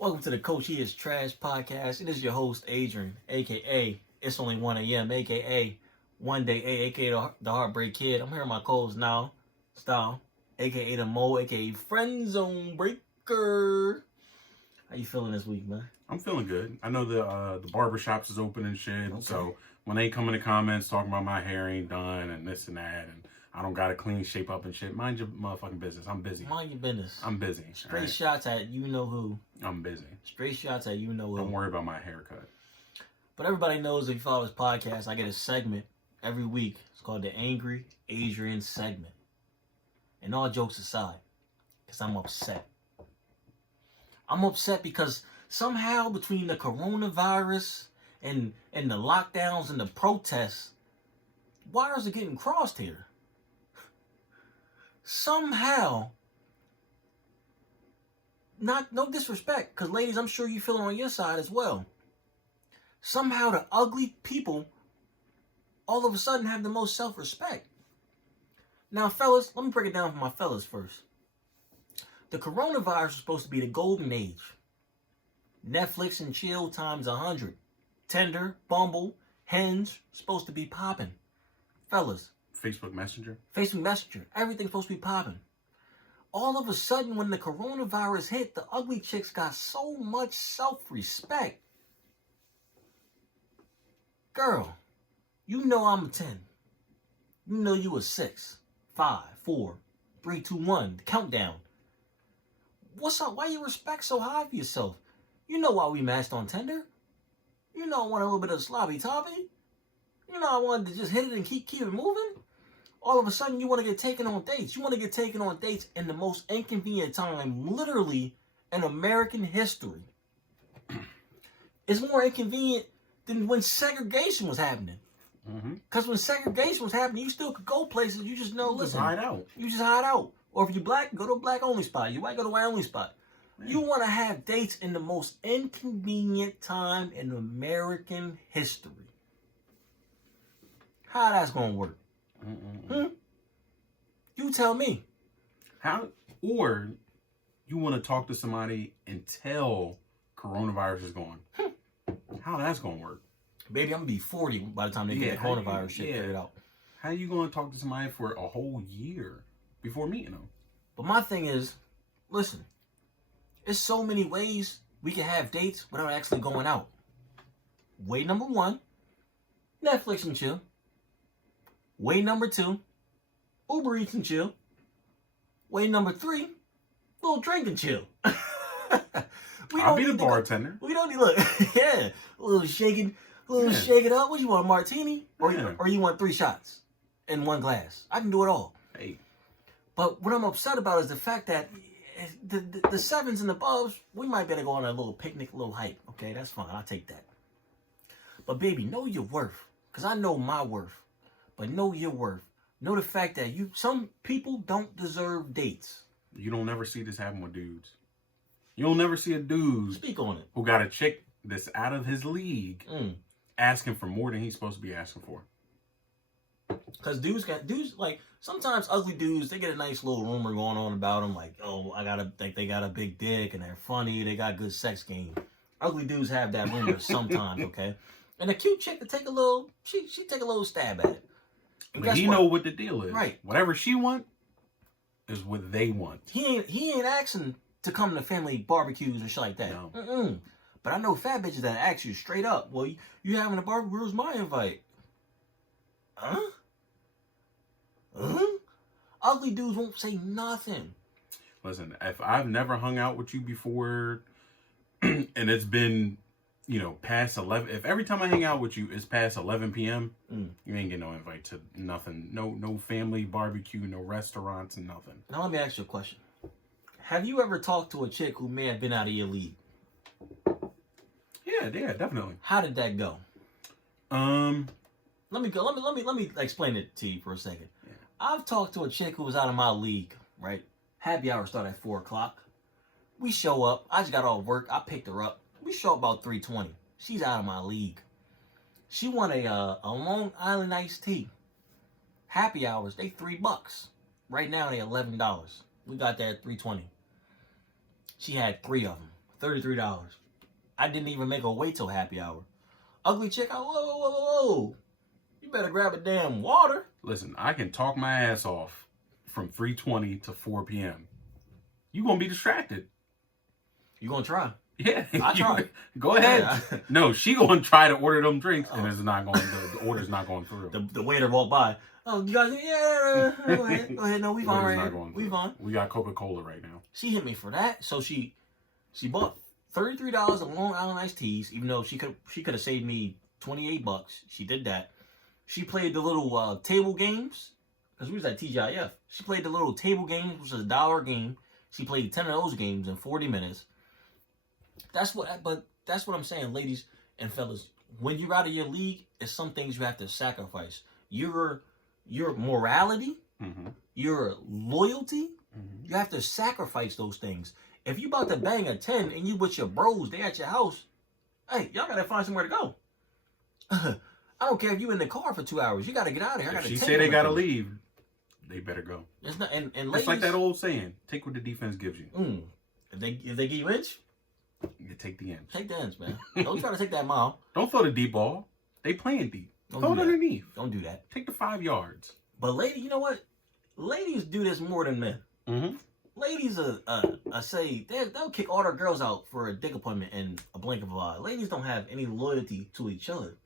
Welcome to the Coach He Is Trash podcast. It is your host, Adrian, a.k.a. It's Only 1 a.m., a.k.a. One Day A, a.k.a. the Heartbreak Kid. I'm here with my co-host now, Style, a.k.a. the Mo, a.k.a. Friend Zone Breaker. How you feeling this week, man? I'm feeling good. I know the barbershops is open and shit, so when they come in the comments talking about my hair ain't done and this and that, and I don't got a clean shape up and shit, mind your motherfucking business. I'm busy. Mind your business. I'm busy. Straight shots at you know who. I'm busy. Straight shots at you know who. Don't worry about my haircut. But everybody knows if you follow this podcast, I get a segment every week. It's called the Angry Adrian segment. And all jokes aside, because I'm upset. I'm upset because somehow between the coronavirus and the lockdowns and the protests, wires are getting crossed here. Somehow, no disrespect, because ladies, I'm sure you feel it on your side as well. Somehow the ugly people all of a sudden have the most self-respect. Now, fellas, let me break it down for my fellas first. The coronavirus is supposed to be the golden age. Netflix and chill times 100. Tinder, Bumble, Hinge, supposed to be popping. Fellas. Facebook Messenger, everything's supposed to be popping. All of a sudden, when the coronavirus hit, the ugly chicks got so much self-respect. Girl, you know I'm a 10. You know you a 6, 5, 4, 3, 2, 1. The countdown. What's up? Why you respect so high for yourself? You know why we matched on Tinder. You know I want a little bit of sloppy toppy. You know I wanted to just hit it and keep it moving. All of a sudden, you want to get taken on dates. You want to get taken on dates in the most inconvenient time, literally, in American history. It's more inconvenient than when segregation was happening. Because when segregation was happening, you still could go places. You just know, listen. hide out. You just hide out. Or if you're black, go to a black-only spot. You white, go to a white-only spot. Man. You want to have dates in the most inconvenient time in American history. How that's going to work? You tell me. How? Or you want to talk to somebody until coronavirus is gone. How that's going to work? Baby, I'm going to be 40 by the time they get the coronavirus shit figured out. How you going to talk to somebody for a whole year before meeting them? But my thing is, listen, there's so many ways we can have dates without actually going out. Way number 1, Netflix and chill. Way number 2, Uber Eats and chill. Way number 3, little drink and chill. I'll be the bartender. We don't need, look, yeah, a little shake it up. What you want, a martini? Or you want 3 shots in 1 glass? I can do it all. Hey. But what I'm upset about is the fact that the sevens and the above, we might better go on a little picnic, a little hike. Okay, that's fine. I'll take that. But baby, know your worth. Because I know my worth. But know your worth. Know the fact that some people don't deserve dates. You don't never see this happen with dudes. You'll never see a dude speak on it who got a chick that's out of his league asking for more than he's supposed to be asking for. Because dudes like sometimes ugly dudes, they get a nice little rumor going on about them, like, oh, they got a big dick and they're funny, they got good sex game. Ugly dudes have that rumor sometimes, okay? And a cute chick to take a little, she take a little stab at it. But he know what the deal is. Right. Whatever she want is what they want. He ain't asking to come to family barbecues and shit like that. No. But I know fat bitches that ask you straight up, well, you having a barbecue? Where's my invite? Huh? Ugly dudes won't say nothing. Listen, if I've never hung out with you before and it's been, past 11, if every time I hang out with you it's past 11 p.m., you ain't getting no invite to nothing. No family barbecue, no restaurants and nothing. Now let me ask you a question. Have you ever talked to a chick who may have been out of your league? Yeah, definitely. How did that go? Let me explain it to you for a second. Yeah. I've talked to a chick who was out of my league, right? Happy hour start at 4:00. We show up. I just got off work. I picked her up. We show up about 3:20. She's out of my league. She want a Long Island iced tea. Happy hours, they $3. Right now they $11. We got that at $3.20. She had 3 of them. $33. I didn't even make her wait till happy hour. Ugly chick, whoa. You better grab a damn water. Listen, I can talk my ass off from 3:20 to 4 p.m. You gonna be distracted. You gonna try? Yeah, I try. Go ahead. Yeah. No, she gonna try to order them drinks, and it's not going. The order's not going through. The waiter walked by. Oh, you guys, yeah, go ahead. No, we fine right here. We fine. We got Coca-Cola right now. She hit me for that, so she bought $33 of Long Island iced teas, even though she could have saved me $28. She did that. She played the little table games because we was at TGIF. She played the little table games, which is $1 game. She played 10 of those games in 40 minutes. That's what I'm saying, ladies and fellas. When you're out of your league, it's some things you have to sacrifice. Your morality, your loyalty, you have to sacrifice those things. If you about to bang a 10 and you with your bros, they at your house, hey, y'all gotta find somewhere to go. I don't care if you in the car for 2 hours. You gotta get out of here. If she say they gotta leave, they better go. It's not, and ladies, it's like that old saying: take what the defense gives you. If they give you inch, you take the inch. Take the inch, man. Don't try to take that mile. Don't throw the deep ball. They playing deep. Don't throw do it underneath. Don't do that. Take the 5 yards. But lady, you know what? Ladies do this more than men. Ladies say they'll kick all their girls out for a dick appointment in a blink of an eye. Ladies don't have any loyalty to each other.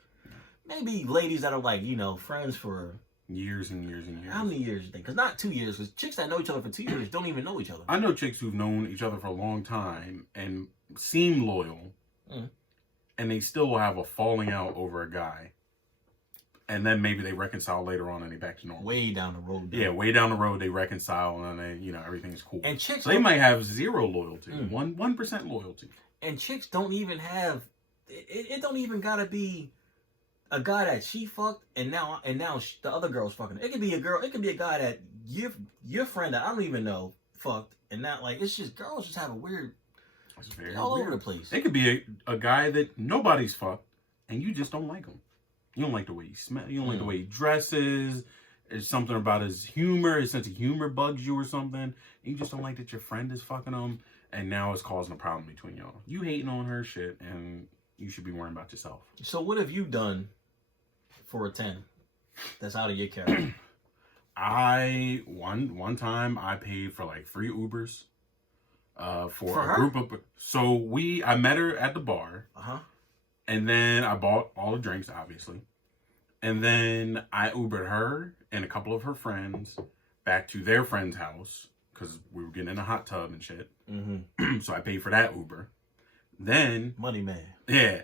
Maybe ladies that are like, friends for years and years and years. How many years you think? Because not 2 years. Because chicks that know each other for 2 years don't even know each other. I know chicks who've known each other for a long time and seem loyal, and they still will have a falling out over a guy. And then maybe they reconcile later on and they back to normal. Way down the road. Yeah, way down the road they reconcile and they, everything's cool. And chicks, so they might have zero loyalty, 1% loyalty. And chicks don't even have. It don't even gotta be a guy that she fucked and now the other girl's fucking. It could be a girl. It could be a guy that your friend that I don't even know fucked and not like. It's just girls just have a weird. It's very all weird. over the place. It could be a guy that nobody's fucked and you just don't like him. You don't like the way he smells. You don't like the way he dresses. There's something about his humor. His sense of humor bugs you or something. And you just don't like that your friend is fucking him. And now it's causing a problem between y'all. You hating on her shit and you should be worrying about yourself. So what have you done for a 10 that's out of your character? One time I paid for like 3 Ubers for a group of. So I met her at the bar. And then I bought all the drinks, obviously. And then I Ubered her and a couple of her friends back to their friend's house because we were getting in a hot tub and shit. So I paid for that Uber. Then... Money man. Yeah.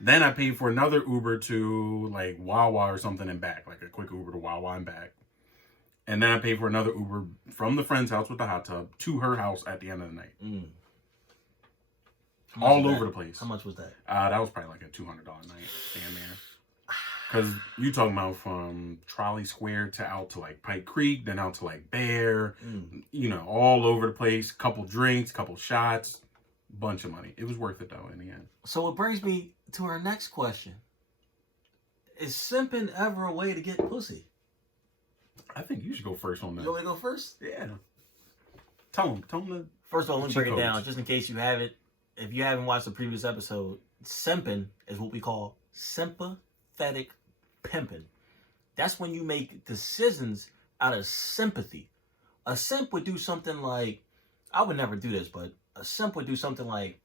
Then I paid for another Uber to like Wawa or something and back. Like a quick Uber to Wawa and back. And then I paid for another Uber from the friend's house with the hot tub to her house at the end of the night. All over the place. How much was that? That was probably like a $200 night. Damn near. Because you talking about from Trolley Square to out to like Pike Creek, then out to like Bear, all over the place. Couple drinks, couple shots, bunch of money. It was worth it though in the end. So it brings me to our next question. Is simping ever a way to get pussy? I think you should go first on that. You want me to go first? Yeah. Tell them the... First of all, let me break it down just in case you haven't. If you haven't watched the previous episode, simping is what we call sympathetic pimping. That's when you make decisions out of sympathy. A simp would do something like, I would never do this, but a simp would do something like,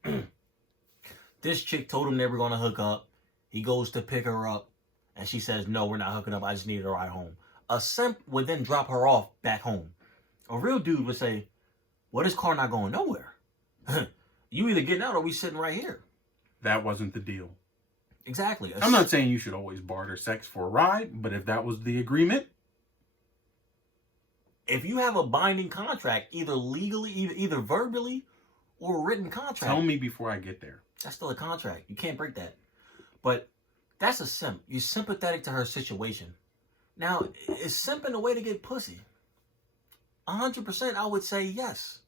this chick told him they were going to hook up. He goes to pick her up, and she says, no, we're not hooking up. I just needed a ride home. A simp would then drop her off back home. A real dude would say, well, this car not going nowhere. You either getting out or we sitting right here. That wasn't the deal. Exactly. I'm not saying you should always barter sex for a ride, but if that was the agreement. If you have a binding contract, either legally, either verbally or a written contract. Tell me before I get there. That's still a contract. You can't break that. But that's a simp. You're sympathetic to her situation. Now, is simping a way to get pussy? 100% I would say yes.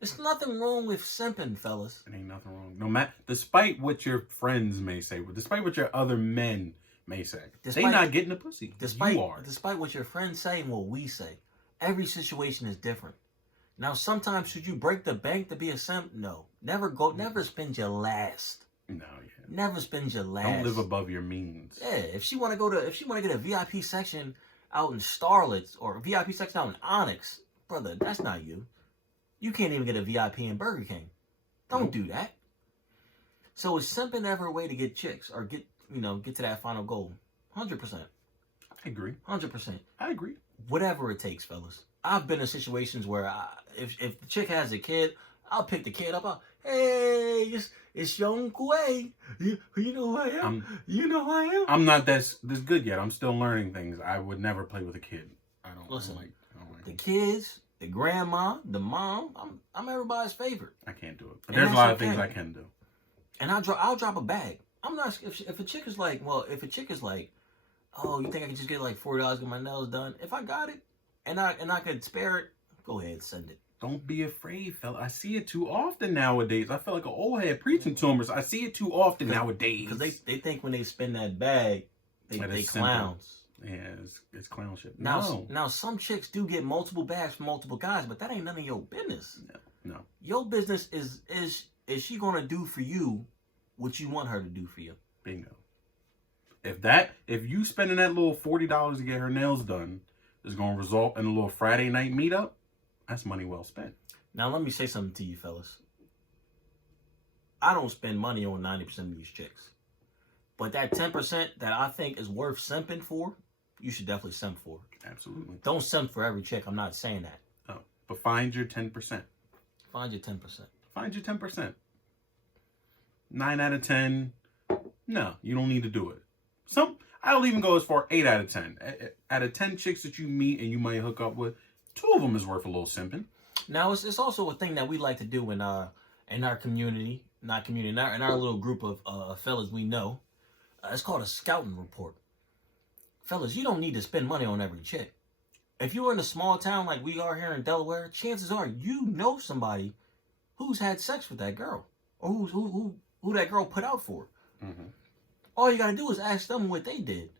There's nothing wrong with simping, fellas. It ain't nothing wrong. No matter, despite what your friends may say, despite what your other men may say, they not getting the pussy. You are. Despite what your friends say and what we say, every situation is different. Now, sometimes should you break the bank to be a simp? No. Never spend your last. No, yeah. Never spend your last. Don't live above your means. Yeah, if she want to get a VIP section out in Starlets or a VIP section out in Onyx, brother, that's not you. You can't even get a VIP in Burger King. Don't do that. So is simping ever a way to get chicks or get to that final goal? 100%. I agree. 100%. I agree. Whatever it takes, fellas. I've been in situations where if the chick has a kid, I'll pick the kid up. Hey, it's young Quay. You know who I am? You know who I am? I'm not this good yet. I'm still learning things. I would never play with a kid. I don't like the kids, the grandma, the mom. I'm everybody's favorite. I can't do it. But there's a lot of things I can do. And I'll drop a bag. I'm not if a chick is like, oh, you think I can just get like $40 to get my nails done? If I got it and I could spare it, go ahead, send it. Don't be afraid, fella. I see it too often nowadays. I feel like an old head preaching to them. I see it too often nowadays. Because they think when they spend that bag, they clowns. Yeah, it's clown shit. Now some chicks do get multiple bags from multiple guys, but that ain't none of your business. No. Your business is she gonna do for you what you want her to do for you? Bingo. If you spending that little $40 to get her nails done is gonna result in a little Friday night meetup, that's money well spent. Now let me say something to you fellas. I don't spend money on 90% of these chicks. But that 10% that I think is worth simping for, you should definitely simp for. Absolutely. Don't simp for every chick. I'm not saying that. Oh, but find your 10%. Find your 10%. Find your 10%. 9 out of 10, no, you don't need to do it. I'll even go as far 8 out of 10. Out of 10 chicks that you meet and you might hook up with, 2 of them is worth a little simping. Now, it's also a thing that we like to do in our community, in our little group of fellas we know. It's called a scouting report. Fellas, you don't need to spend money on every chick. If you're in a small town like we are here in Delaware, chances are you know somebody who's had sex with that girl or who that girl put out for. Mm-hmm. All you gotta do is ask them what they did.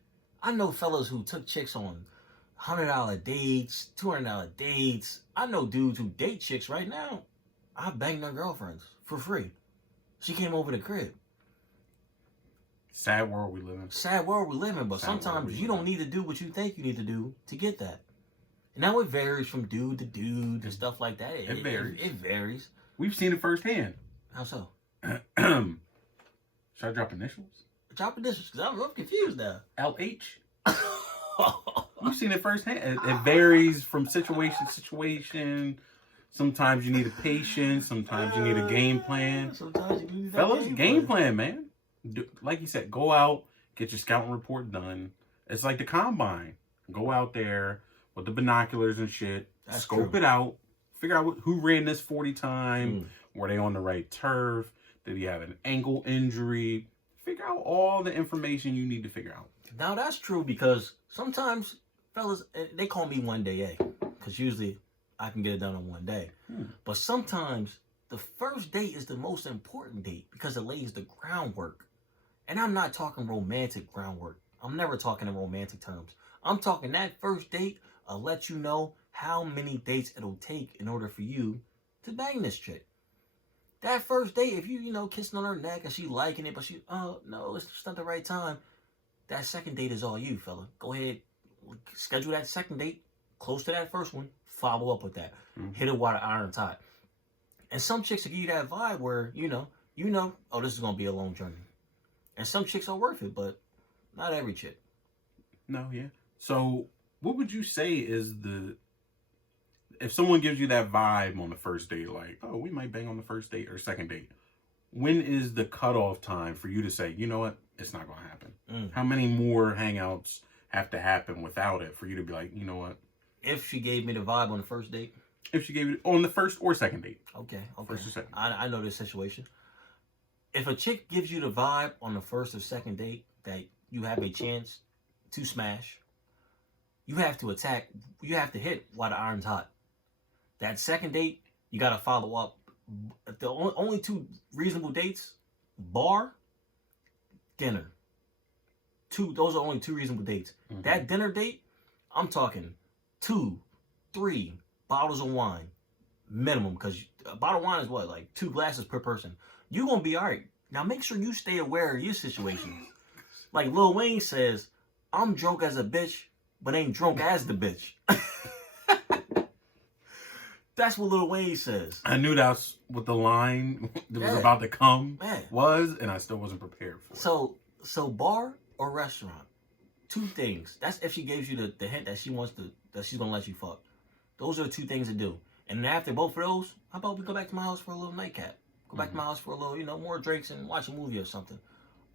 I know fellas who took chicks on $100 dates, $200 dates. I know dudes who date chicks right now. I banged their girlfriends for free. She came over the crib. Sad world we live in. Sad world we live in, but sometimes you don't need to do what you think you need to do to get that. Now it varies from dude to dude and stuff like that. It varies. It varies. We've seen it firsthand. How so? Should I drop initials? Drop initials, because I'm confused now. LH. You've seen it firsthand. It varies from situation to situation. Sometimes you need a patient. Sometimes you need a game plan. Sometimes you need Fellas, game plan, man. Like you said, go out, get your scouting report done. It's like the combine. Go out there with the binoculars and shit. Scope it out. Figure out who ran this 40 times. Were they on the right turf? Did he have an ankle injury? Figure out all the information you need to figure out. Now that's true because sometimes fellas, they call me one day A, because usually I can get it done on one day. But sometimes the first date is the most important date because it lays the groundwork. And I'm not talking romantic groundwork. I'm never talking in romantic terms. I'm talking that first date, I'll let you know how many dates it'll take in order for you to bang this chick. That first date, if you kissing on her neck and she liking it, but no, it's just not the right time. That second date is all you, fella. Go ahead, schedule that second date close to that first one. Follow up with that. Hit it while the iron's hot. And some chicks will give you that vibe where, oh, this is going to be a long journey. And some chicks are worth it, but not every chick. No, yeah. So what would you say is if someone gives you that vibe on the first date, like, oh, we might bang on the first date or second date, when is the cutoff time for you to say, you know what, it's not going to happen? How many more hangouts have to happen without it for you to be like, you know what? If she gave me the vibe on the first date? If she gave it on the first or second date. Okay. First or second. I know this situation. If a chick gives you the vibe on the first or second date that you have a chance to smash, you have to attack. You have to hit while the iron's hot. That second date, you got to follow up. The only 2 reasonable dates, bar, dinner. Those are only 2 reasonable dates. That dinner date, I'm talking 2, 3 bottles of wine. minimum, because a bottle of wine is what, like 2 glasses per person. You're gonna be all right. Now make sure you stay aware of your situations. Like Lil Wayne says, I'm drunk as a bitch, but ain't drunk as the bitch. That's what Lil Wayne says. I knew that's what the line that was about to come was, and I still wasn't prepared for it. So bar or restaurant, 2 things. That's if she gives you the hint that that she's gonna let you fuck. Those are the 2 things to do. And then after both of those, how about we go back to my house for a little nightcap? Go back to my house for a little, more drinks and watch a movie or something.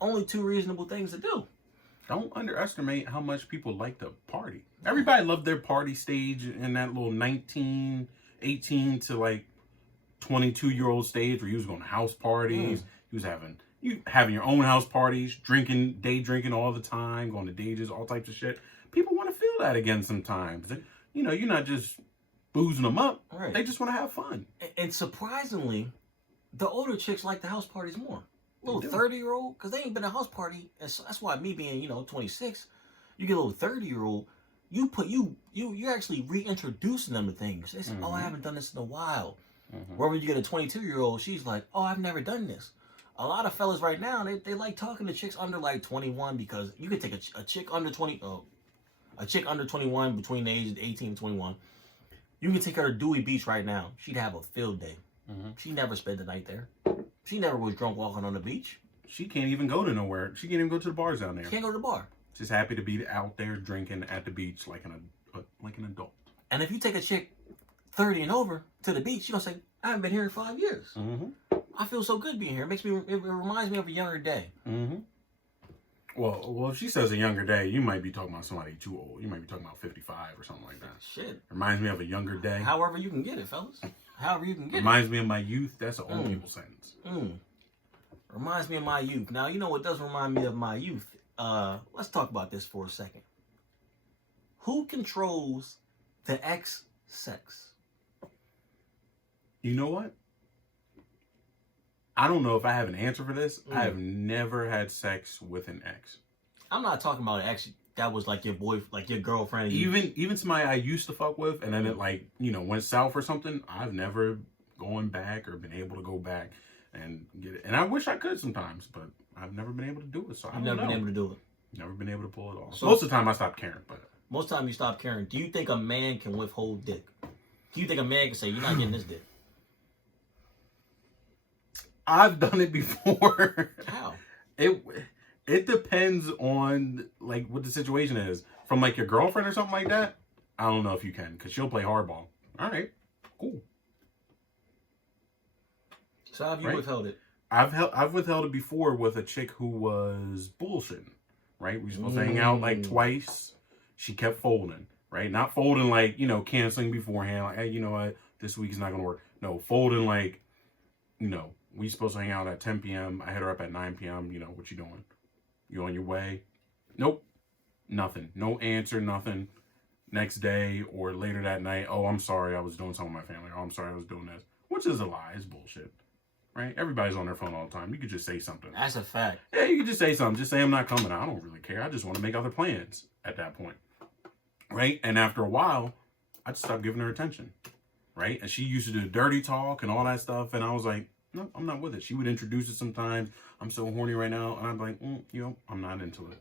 Only 2 reasonable things to do. Don't underestimate how much people like to party. Everybody loved their party stage in that little 18 to like 22-year-old stage where you was going to house parties. You was having your own house parties, day drinking all the time, going to dages, all types of shit. People want to feel that again sometimes. You're not just boozing them up. Right. They just want to have fun. And surprisingly, the older chicks like the house parties more. Little 30-year-old, because they ain't been a house party. And so that's why me being, 26, you get a little 30-year-old, you're actually reintroducing them to things. They say, oh, I haven't done this in a while. Wherever you get a 22-year-old, she's like, oh, I've never done this. A lot of fellas right now, they like talking to chicks under like 21, because you could take a chick under 21 between the ages of 18 and 21. You can take her to Dewey Beach right now. She'd have a field day. She never spent the night there. She never was drunk walking on the beach. She can't even go to nowhere. She can't even go to the bars down there. She can't go to the bar. She's happy to be out there drinking at the beach like an adult. And if you take a chick 30 and over to the beach, she's gonna say, I haven't been here in 5 years. I feel so good being here. It reminds me of a younger day. Well, if she says a younger day, you might be talking about somebody too old. You might be talking about 55 or something like that. Shit. Reminds me of a younger day. However you can get it, fellas. However you can get Reminds me of my youth. That's an old people sentence. Reminds me of my youth. Now, you know what does remind me of my youth? Let's talk about this for a second. Who controls the X sex? You know what? I don't know if I have an answer for this. I have never had sex with an ex. I'm not talking about an ex that was like your boy, like your girlfriend. Even somebody I used to fuck with, and then it went south or something. I've never gone back or been able to go back and get it. And I wish I could sometimes, but I've never been able to do it. So I've never been able to do it. Never been able to pull it off. So most of the time I stopped caring, but most of the time you stop caring. Do you think a man can withhold dick? Do you think a man can say, you're not getting this dick? I've done it before. How? It depends on like what the situation is. From like your girlfriend or something like that, I don't know if you can, because she'll play hardball. All right, cool. So how have you withheld it? I've withheld it before with a chick who was bullshitting. Right, we were supposed to hang out like twice. She kept folding. Right, not folding like canceling beforehand. Like, hey, you know what, this week's not gonna work. No, folding like, we supposed to hang out at 10 p.m. I hit her up at 9 p.m. What you doing? You on your way? Nope. Nothing. No answer, nothing. Next day or later that night, oh, I'm sorry, I was doing something with my family. Oh, I'm sorry, I was doing this. Which is a lie. It's bullshit. Right? Everybody's on their phone all the time. You could just say something. That's a fact. Yeah, you could just say something. Just say I'm not coming. I don't really care. I just want to make other plans at that point. Right? And after a while, I just stopped giving her attention. Right? And she used to do dirty talk and all that stuff. And I was like, no, I'm not with it. She would introduce it sometimes. I'm so horny right now. And I'm like, I'm not into it.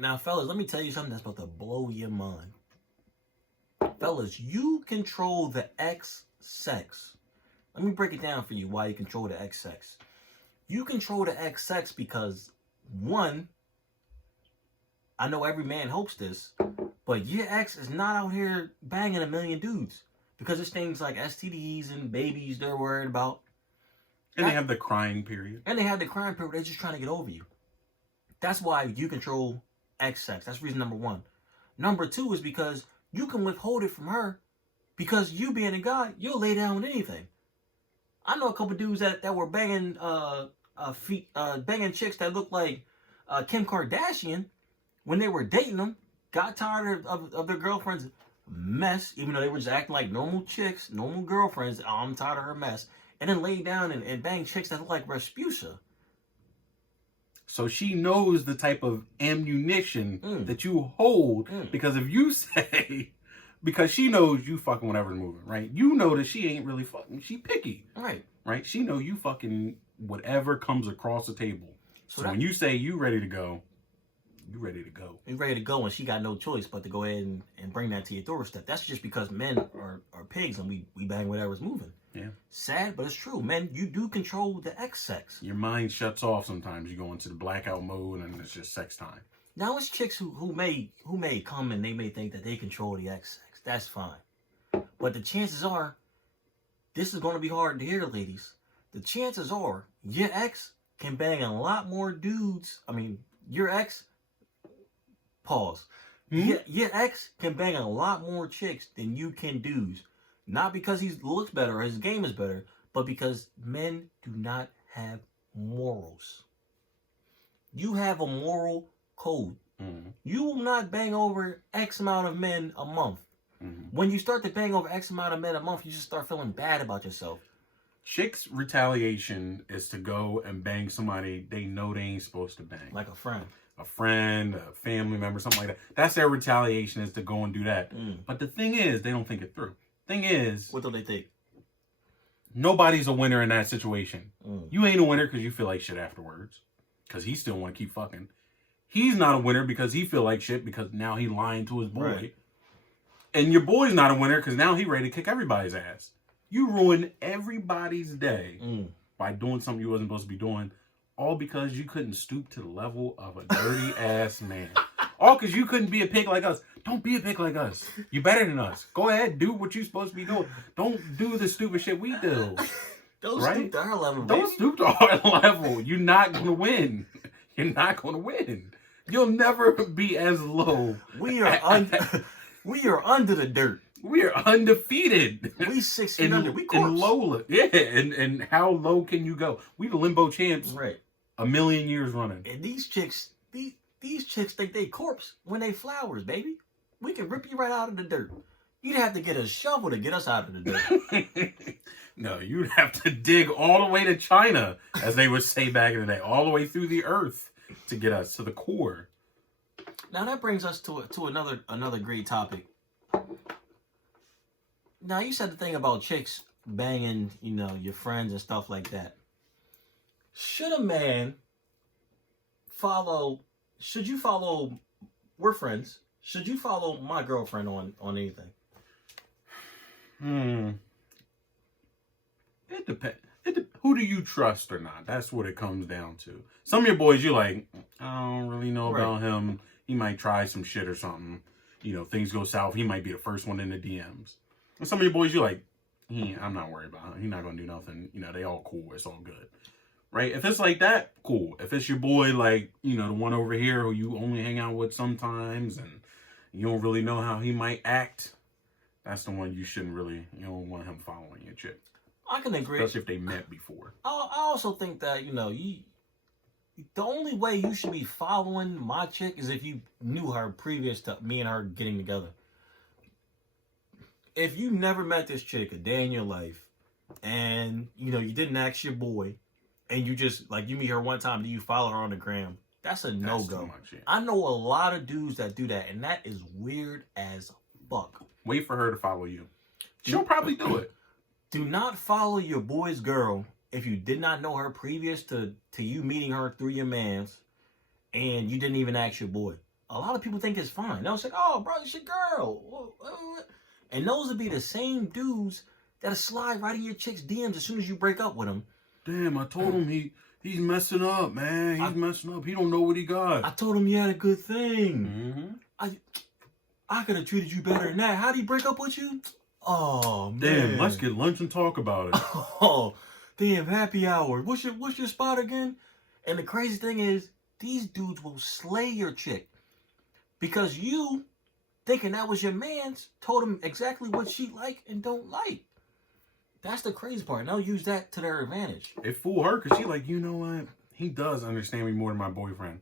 Now, fellas, let me tell you something that's about to blow your mind. Fellas, you control the X sex. Let me break it down for you why you control the X sex. You control the X sex because, one, I know every man hopes this, but your ex is not out here banging a million dudes. Because there's things like STDs and babies they're worried about. And they have the crying period. They're just trying to get over you. That's why you control X sex. That's reason number one. Number two is because you can withhold it from her because you being a guy, you'll lay down with anything. I know a couple dudes that were banging banging chicks that looked like Kim Kardashian when they were dating them, got tired of their girlfriend's mess, even though they were just acting like normal chicks, normal girlfriends. Oh, I'm tired of her mess. And then lay down and bang chicks that look like Rasputia. So she knows the type of ammunition that you hold. Because if you say, because she knows you fucking whatever's moving, right? You know that she ain't really fucking. She picky, right? She know you fucking whatever comes across the table. So when you say you ready to go, you ready to go. You ready to go, and she got no choice but to go ahead and bring that to your doorstep. That's just because men are pigs and we bang whatever's moving. Yeah. Sad, but it's true. Men, you do control the X sex. Your mind shuts off sometimes. You go into the blackout mode and it's just sex time. Now it's chicks who may come and they may think that they control the X sex. That's fine. But the chances are, this is going to be hard to hear, ladies. The chances are your ex can bang a lot more dudes. I mean, your ex, pause. Your ex can bang a lot more chicks than you can dudes. Not because he looks better or his game is better, but because men do not have morals. You have a moral code. You will not bang over X amount of men a month. When you start to bang over X amount of men a month, you just start feeling bad about yourself. Chicks' retaliation is to go and bang somebody they know they ain't supposed to bang. Like a friend. A friend, a family member, something like that. That's their retaliation, is to go and do that. But the thing is, they don't think it through. Thing is, what do they think? Nobody's a winner in that situation. You ain't a winner because you feel like shit afterwards, because he still want to keep fucking. He's not a winner because he feel like shit because now he lying to his boy. Right. And your boy's not a winner because now he ready to kick everybody's ass. You ruin everybody's day by doing something you wasn't supposed to be doing, all because you couldn't stoop to the level of a dirty ass man. All because you couldn't be a pig like us. Don't be a pig like us. You better than us. Go ahead, do what you're supposed to be doing. Don't do the stupid shit we do. Don't stoop to our level, baby. Don't stoop to our level. You're not going to win. You're not going to win. You'll never be as low. We are under the dirt. We are undefeated. We 6 feet under. We corpse. In low, yeah, and how low can you go? We the limbo champs. Right. A million years running. And these chicks think they corpse when they flowers, baby. We can rip you right out of the dirt. You'd have to get a shovel to get us out of the dirt. No, you'd have to dig all the way to China, as they would say back in the day, all the way through the earth to get us to the core. Now that brings us to another great topic. Now you said the thing about chicks banging, your friends and stuff like that. Should a man should you follow, we're friends, should you follow my girlfriend on anything? It depends. Who do you trust or not? That's what it comes down to. Some of your boys, you're like, I don't really know about him. He might try some shit or something. Things go south. He might be the first one in the DMs. And some of your boys, you're like, I'm not worried about him. He's not going to do nothing. They all cool. It's all good. Right? If it's like that, cool. If it's your boy, like, the one over here who you only hang out with sometimes and you don't really know how he might act, that's the one you don't want him following your chick. I can agree. Especially if they met before. I also think that, the only way you should be following my chick is if you knew her previous to me and her getting together. If you never met this chick a day in your life and, you didn't ask your boy and you just, like, you meet her one time and you follow her on the gram, that's a no-go. Too much, yeah. I know a lot of dudes that do that, and that is weird as fuck. Wait for her to follow you. She'll probably do it. Do not follow your boy's girl if you did not know her previous to you meeting her through your mans and you didn't even ask your boy. A lot of people think it's fine. They'll say, oh, bro, it's your girl. And those would be the same dudes that'll slide right in your chick's DMs as soon as you break up with him. Damn, I told him he's messing up, man. He's messing up. He don't know what he got. I told him he had a good thing. I could have treated you better than that. How'd he break up with you? Oh, man. Damn, let's get lunch and talk about it. Oh, damn, happy hour. What's your spot again? And the crazy thing is, these dudes will slay your chick. Because you, thinking that was your man's, told him exactly what she like and don't like. That's the crazy part. And they'll use that to their advantage. It fooled her because she like, you know what? He does understand me more than my boyfriend.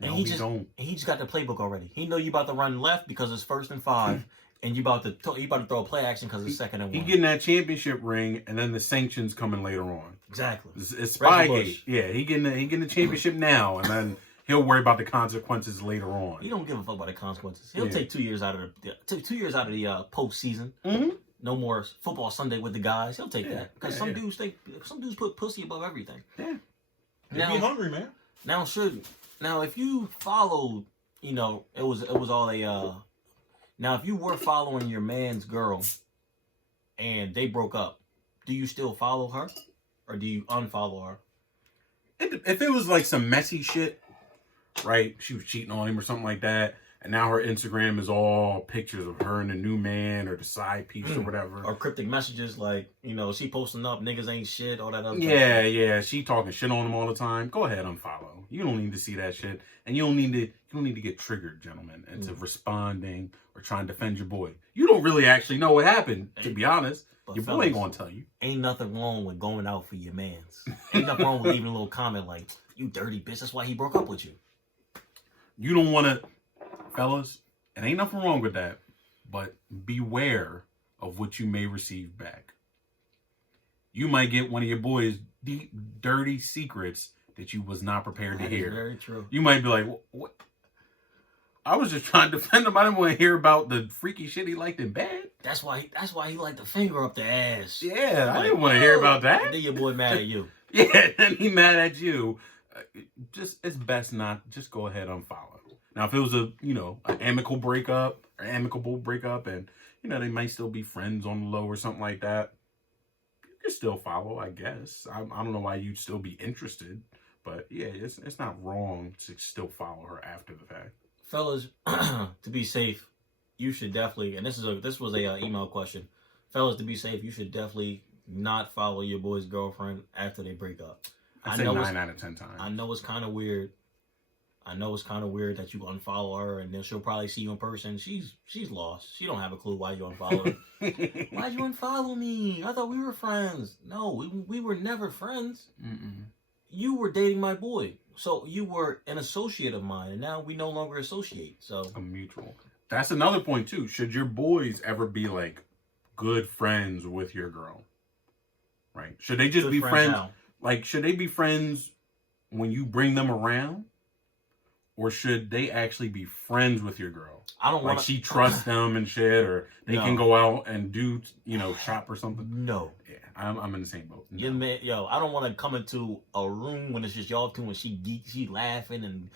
And he just got the playbook already. He know you about to run left because it's 1st and 5. And you about to throw a play action because it's 2nd and 1. He getting that championship ring, and then the sanctions coming later on. Exactly. It's Spygate. Yeah, he getting the championship now, and then he'll worry about the consequences later on. He don't give a fuck about the consequences. He'll take 2 years out of the postseason. Mm-hmm. No more football Sunday with the guys. He'll take that because some dudes put pussy above everything. Yeah. Now, be hungry, man. Now if you followed, it was all a. Now if you were following your man's girl, and they broke up, do you still follow her, or do you unfollow her? If it was like some messy shit, right? She was cheating on him or something like that, and now her Instagram is all pictures of her and the new man or the side piece or whatever. Or cryptic messages like, she posting up, niggas ain't shit, all that other stuff. Yeah. She talking shit on him all the time. Go ahead, unfollow. You don't need to see that shit. And you don't need to get triggered, gentlemen, into responding or trying to defend your boy. You don't really actually know what happened, to be honest. But your boy ain't gonna tell you. Ain't nothing wrong with going out for your mans. Ain't nothing wrong with leaving a little comment like, you dirty bitch, that's why he broke up with you. You don't want to, fellas, and ain't nothing wrong with that, but beware of what you may receive back. You might get one of your boys' deep, dirty secrets that you was not prepared to hear. Very true. You might be like, what? I was just trying to defend him. I didn't want to hear about the freaky shit he liked in bed. That's why he liked the finger up the ass. Yeah, I didn't want to hear about that. And then your boy mad at you. Yeah, then he mad at you. It's best not. Just go ahead and unfollow. Now, if it was an amicable breakup, and they might still be friends on the low or something like that, you can still follow, I guess. I don't know why you'd still be interested, but yeah, it's not wrong to still follow her after the fact. Fellas, to be safe, you should definitely, and this was a email question. Fellas, to be safe, you should definitely not follow your boy's girlfriend after they break up. I say 9 out of 10 times. I know it's kind of weird. That you unfollow her and then she'll probably see you in person. She's lost. She don't have a clue why you unfollow her. Why'd you unfollow me? I thought we were friends. No, we were never friends. Mm-mm. You were dating my boy. So you were an associate of mine, and now we no longer associate. So a mutual. That's another point too. Should your boys ever be like good friends with your girl? Right? Should they just be friends? Like, should they be friends when you bring them around? Or should they actually be friends with your girl? I don't want like she trusts them and shit, or they can go out and do shop or something. No, yeah, I'm in the same boat. No. I don't want to come into a room when it's just y'all two and she laughing and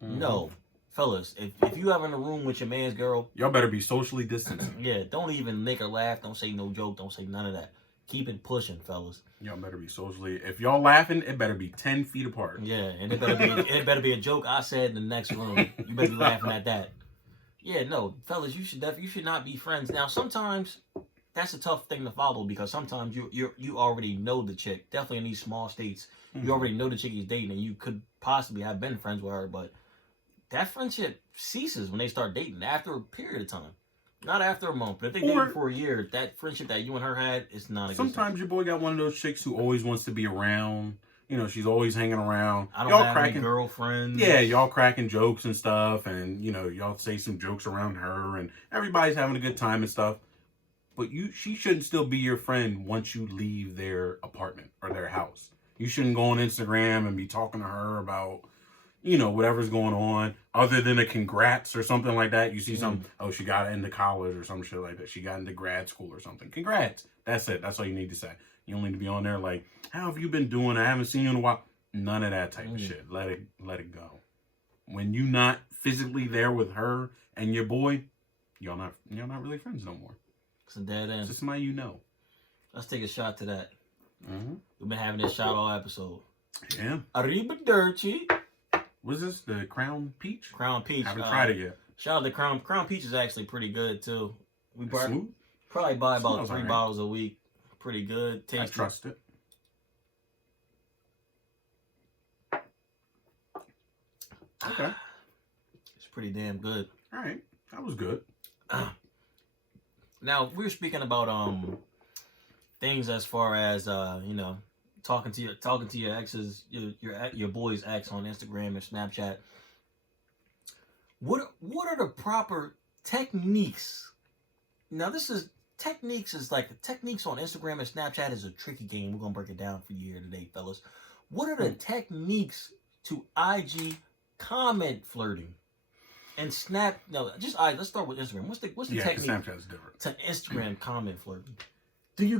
No, fellas, if you ever in a room with your man's girl, y'all better be socially distanced. Yeah, don't even make her laugh. Don't say no joke. Don't say none of that. Keep it pushing, fellas. Y'all better be socially. If y'all laughing, it better be 10 feet apart. Yeah, and it better be a joke I said in the next room. You better be laughing at that. Yeah, no, fellas, you should not be friends. Now, sometimes that's a tough thing to follow because sometimes you already know the chick. Definitely in these small states, you already know the chick he's dating, and you could possibly have been friends with her. But that friendship ceases when they start dating after a period of time. Not after a month, but if they dated for a year, that friendship that you and her had is not a Sometimes your boy got one of those chicks who always wants to be around. She's always hanging around. I don't have any girlfriends. Yeah, y'all cracking jokes and stuff, and y'all say some jokes around her, and everybody's having a good time and stuff. But she shouldn't still be your friend once you leave their apartment or their house. You shouldn't go on Instagram and be talking to her about whatever's going on, other than a congrats or something like that. You see something, she got into college or some shit like that. She got into grad school or something. Congrats. That's it. That's all you need to say. You don't need to be on there like, how have you been doing? I haven't seen you in a while. None of that type of shit. Let it go. When you not physically there with her and your boy, y'all not really friends no more. It's a dead end. It's just somebody you know. Let's take a shot to that. We've been having this shot all episode. Yeah. Arrivederci. Was this the Crown Peach? Crown Peach. I haven't tried it yet. Shout out to Crown Peach is actually pretty good too. We probably buy about 3 bottles a week. Pretty good. Tasty. I trust it. Okay. It's pretty damn good. All right. That was good. Now, we were speaking about things as far as talking to your exes, your boy's ex on Instagram and Snapchat. What are the proper techniques? Now, techniques on Instagram and Snapchat is a tricky game. We're gonna break it down for you here today, fellas. What are the techniques to IG comment flirting and Snap. No, just let's start with Instagram. What's the technique Snapchat's different. to Instagram comment flirting? Do you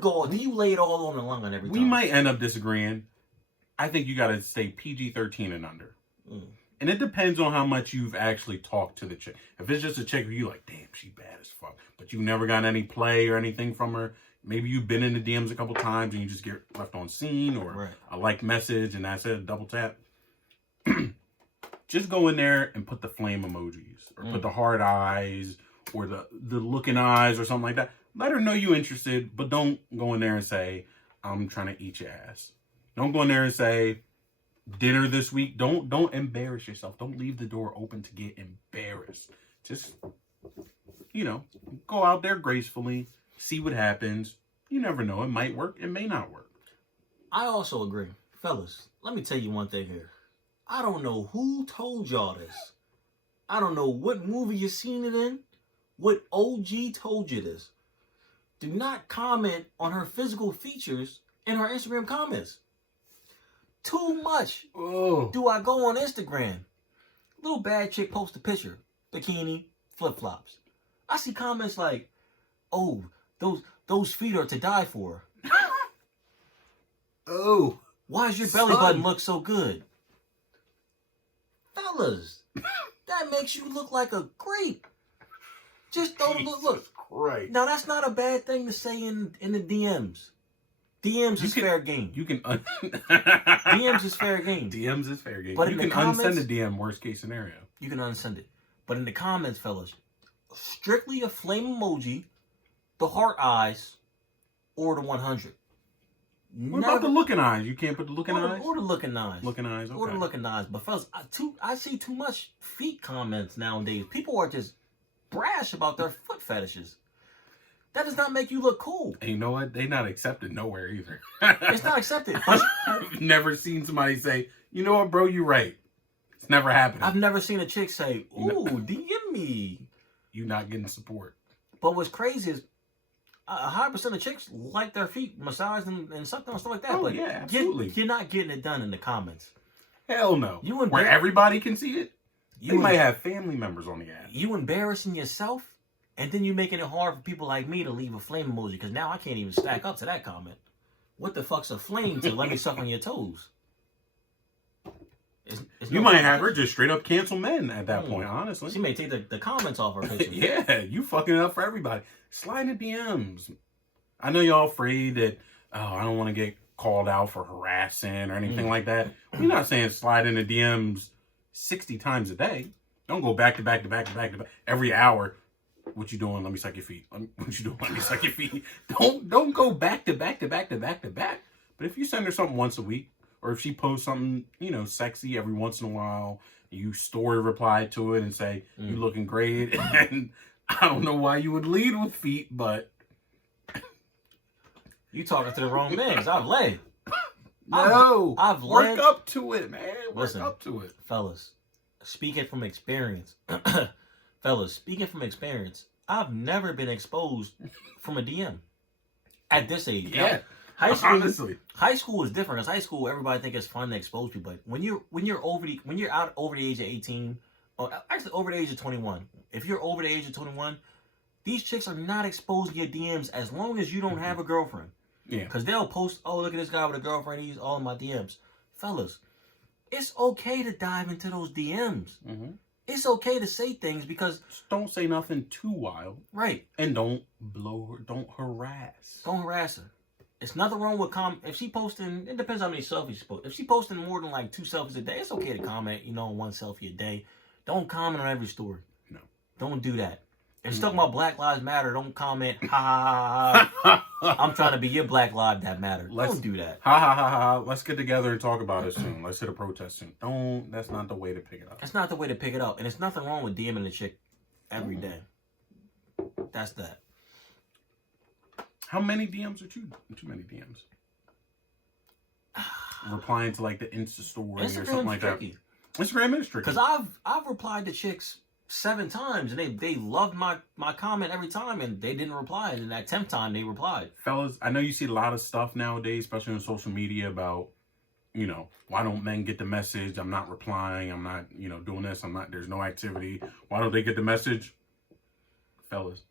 lay it all on the line every time? We might end up disagreeing. I think you got to stay PG-13 and under. And it depends on how much you've actually talked to the chick. If it's just a chick where you like, damn, she bad as fuck, but you never got any play or anything from her. Maybe you've been in the DMs a couple times and you just get left on scene, or a like message and that's it, double tap. Just go in there and put the flame emojis, or put the hard eyes, or the looking eyes, or something like that. Let her know you're interested, but don't go in there and say, I'm trying to eat your ass. Don't go in there and say, dinner this week. Don't embarrass yourself. Don't leave the door open to get embarrassed. Just, go out there gracefully, see what happens. You never know. It might work. It may not work. I also agree. Fellas, let me tell you one thing here. I don't know who told y'all this. I don't know what movie you seen it in, what OG told you this. Do not comment on her physical features in her Instagram comments. Too much. Oh. Do I go on Instagram? Little bad chick post a picture, bikini, flip-flops. I see comments like, oh, those feet are to die for. Oh. Why does your belly button look so good? Fellas, that makes you look like a creep. Just don't look. Right. Now, that's not a bad thing to say in the DMs. DMs is fair game. You can... DMs is fair game. DMs is fair game. But you in can the comments, unsend a DM, worst case scenario. You can unsend it. But in the comments, fellas, strictly a flame emoji, the heart eyes, or the 100. What about the looking eyes? You can't put the looking eyes? Or the looking eyes. Looking eyes, okay. Or the looking eyes. But fellas, I see too much feet comments nowadays. People are just brash about their foot fetishes. That does not make you look cool. And you know what? They're not accepted nowhere either. It's not accepted. I've never seen somebody say, you know what, bro, you're right. It's never happened. I've never seen a chick say, ooh, DM me. You're not getting support. But what's crazy is a high percent of chicks like their feet massaged and sucked on, stuff like that. Oh, but yeah, absolutely. You're not getting it done in the comments. Hell no. Where everybody can see it. You might have family members on the app. You embarrassing yourself, and then you making it hard for people like me to leave a flame emoji, because now I can't even stack up to that comment. What the fuck's a flame to let me suck on your toes? You might have her just straight up cancel men at that point, honestly. She may take the comments off her picture. Yeah, you fucking it up for everybody. Slide in DMs. I know y'all afraid that, I don't want to get called out for harassing or anything like that. We're not saying slide in the DMs 60 times a day. Don't go back to back to back to back to back every hour. What you doing? Let me suck your feet. What you doing? Let me suck your feet. Don't go back to back to back to back to back. But if you send her something once a week, or if she posts something, sexy every once in a while, you story reply to it and say, you looking great. And I don't know why you would lead with feet, but... You talking to the wrong man, because I've led. No. I've led. Work up to it, man. Listen, Work up to it. Fellas, speaking from experience, I've never been exposed from a DM at this age. Yeah. High school, honestly. High school is different. Because high school, everybody think it's fun to expose people. But when you're out over the age of 18, or actually over the age of 21, if you're over the age of 21, these chicks are not exposing your DMs as long as you don't have a girlfriend. Yeah. Because they'll post, oh, look at this guy with a girlfriend. He's all in my DMs. Fellas, it's okay to dive into those DMs. It's okay to say things because... Just don't say nothing too wild. Right. And don't blow her. Don't harass. Don't harass her. It's nothing wrong with if she posting, it depends how many selfies she posts. If she posting more than like 2 selfies a day, it's okay to comment, on 1 selfie a day. Don't comment on every story. No. Don't do that. If she's talking about Black Lives Matter, don't comment, ha ha ha ha. I'm trying to be your Black Lives that matter. Don't do that. Ha ha ha ha. Let's get together and talk about it soon. Let's hit a protest soon. That's not the way to pick it up. That's not the way to pick it up. And it's nothing wrong with DMing a chick every day. That's that. How many DMs are too many DMs? Replying to like the Insta story or something like tricky. that. Instagram is tricky. Because I've replied to chicks 7 times and they loved my comment every time and they didn't reply. And that 10th time they replied. Fellas, I know you see a lot of stuff nowadays, especially on social media, about you know, why don't men get the message? I'm not replying. I'm not, you know, doing this. There's no activity. Why don't they get the message? Fellas,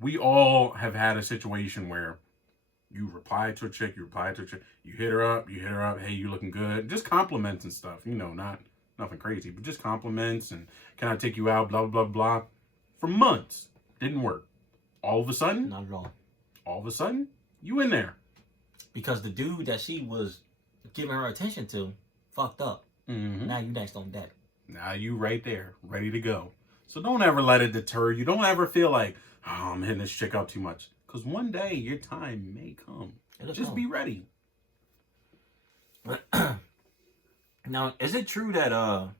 we all have had a situation where you reply to a chick, you hit her up, hey, you looking good. Just compliments and stuff, you know, nothing crazy, but just compliments and can I take you out, blah, blah, blah. For months, didn't work. All of a sudden, not at all. You in there. Because the dude that she was giving her attention to fucked up. Mm-hmm. Now you next on deck. Now you right there, ready to go. So don't ever let it deter you. Don't ever feel like, oh, I'm hitting this chick up too much. Because one day your time may come. Just be ready. Now, is it true that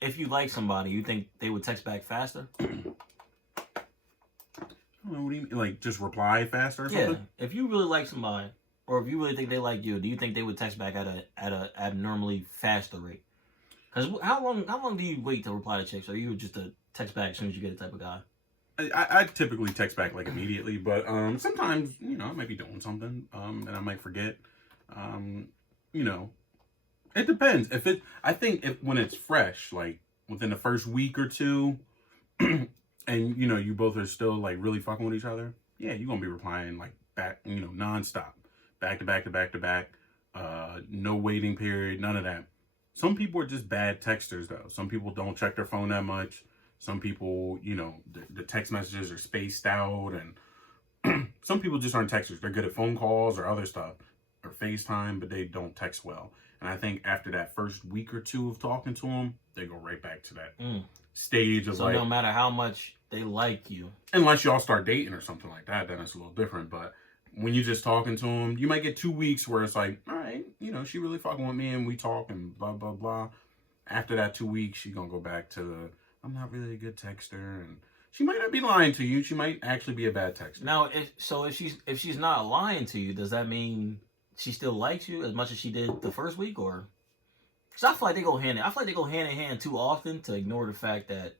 if you like somebody, you think they would text back faster? I don't know, what do you mean? Like, just reply faster or something? Yeah. If you really like somebody, or if you really think they like you, do you think they would text back at a abnormally faster rate? Because how long do you wait to reply to chicks? Or are you just a text back as soon as you get the type of guy? I typically text back like immediately, but sometimes, you know, I might be doing something and I might forget. You know, it depends. I think when it's fresh, like within the first week or two, and you know, you both are still like really fucking with each other, yeah, you're gonna be replying like back, you know, nonstop, back to back to back to back, no waiting period, none of that. Some people are just bad texters though. Some people don't check their phone that much. Some people, you know, the text messages are spaced out, and some people just aren't texters. They're good at phone calls or other stuff, or FaceTime, but they don't text well. And I think after that first week or two of talking to them, they go right back to that stage of so no matter how much they like you. Unless y'all start dating or something like that, then it's a little different. But when you're just talking to them, you might get 2 weeks where it's like, all right, you know, she really fucking with me and we talk and blah, blah, blah. After that 2 weeks, she's going to go back to the, I'm not really a good texter, and she might not be lying to you. She might actually be a bad texter. Now, if she's not lying to you, does that mean she still likes you as much as she did the first week, or? Because I feel like they go hand in hand too often to ignore the fact that